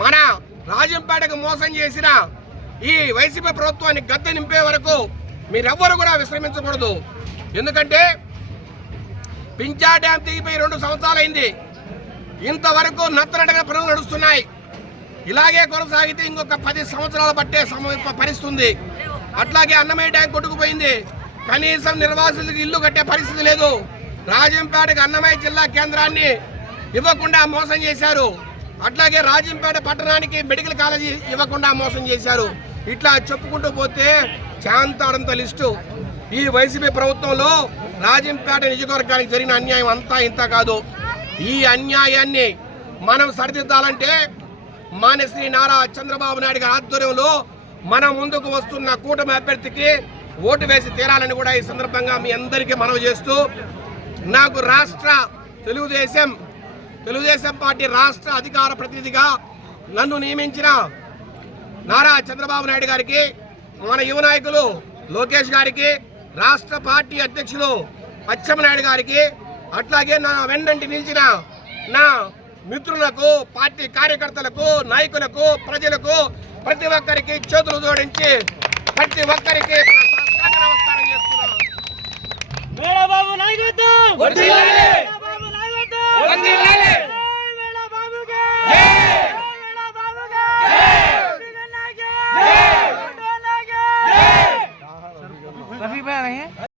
మన రాజంపేటకు మోసం చేసిన ఈ వైసీపీ ప్రభుత్వాన్ని గద్దె నింపే వరకు మీరెవ్వరు కూడా విశ్రమించకూడదు. ఎందుకంటే పించా డ్యాం తెగిపోయి రెండు సంవత్సరాలైంది. ఇంతవరకు నత్తనడగా పనులు నడుస్తున్నాయి. ఇలాగే కొనసాగితే ఇంకొక పది సంవత్సరాలు పట్టే పరిస్థితుంది. అట్లాగే అన్నమయ్య డ్యాం కొట్టుకుపోయింది. కనీసం నిర్వాసితులకు ఇల్లు కట్టే పరిస్థితి లేదు. రాజంపేటకు అన్నమయ్య జిల్లా కేంద్రాన్ని ఇవ్వకుండా మోసం చేశారు. అట్లాగే రాజంపేట పట్టణానికి మెడికల్ కాలేజీ ఇవ్వకుండా మోసం చేశారు. ఇట్లా చెప్పుకుంటూ పోతే చాంతాడంత లిస్టు. ఈ వైసీపీ ప్రభుత్వంలో రాజంపేట నియోజకవర్గానికి జరిగిన అన్యాయం అంతా ఇంత కాదు. ఈ అన్యాయాన్ని మనం సరిదిద్దాలంటే మానశ్రీ నారా చంద్రబాబు నాయుడు గారి ఆధ్వర్యంలో మన ముందుకు వస్తున్న కూటమి అభ్యర్థికి ఓటు వేసి తీరాలని కూడా ఈ సందర్భంగా మీ అందరికీ మనవి చేస్తూ నాకు రాష్ట్ర తెలుగుదేశం తెలుగుదేశం పార్టీ రాష్ట్ర అధికార ప్రతినిధిగా నన్ను నియమించిన నారా చంద్రబాబు నాయుడు గారికి మన యువ నాయకులు లోకేష్ గారికి రాష్ట్ర పార్టీ అధ్యక్షులు అచ్చెన్నాయుడు గారికి అట్లాగే నా వెన్నంటి నిలిచిన నా మిత్రులకు పార్టీ కార్యకర్తలకు నాయకులకు ప్రజలకు ప్రతి ఒక్కరికి చేతులు జోడించి ప్రతి ఒక్కరికి నమస్కారం చేస్తున్నా.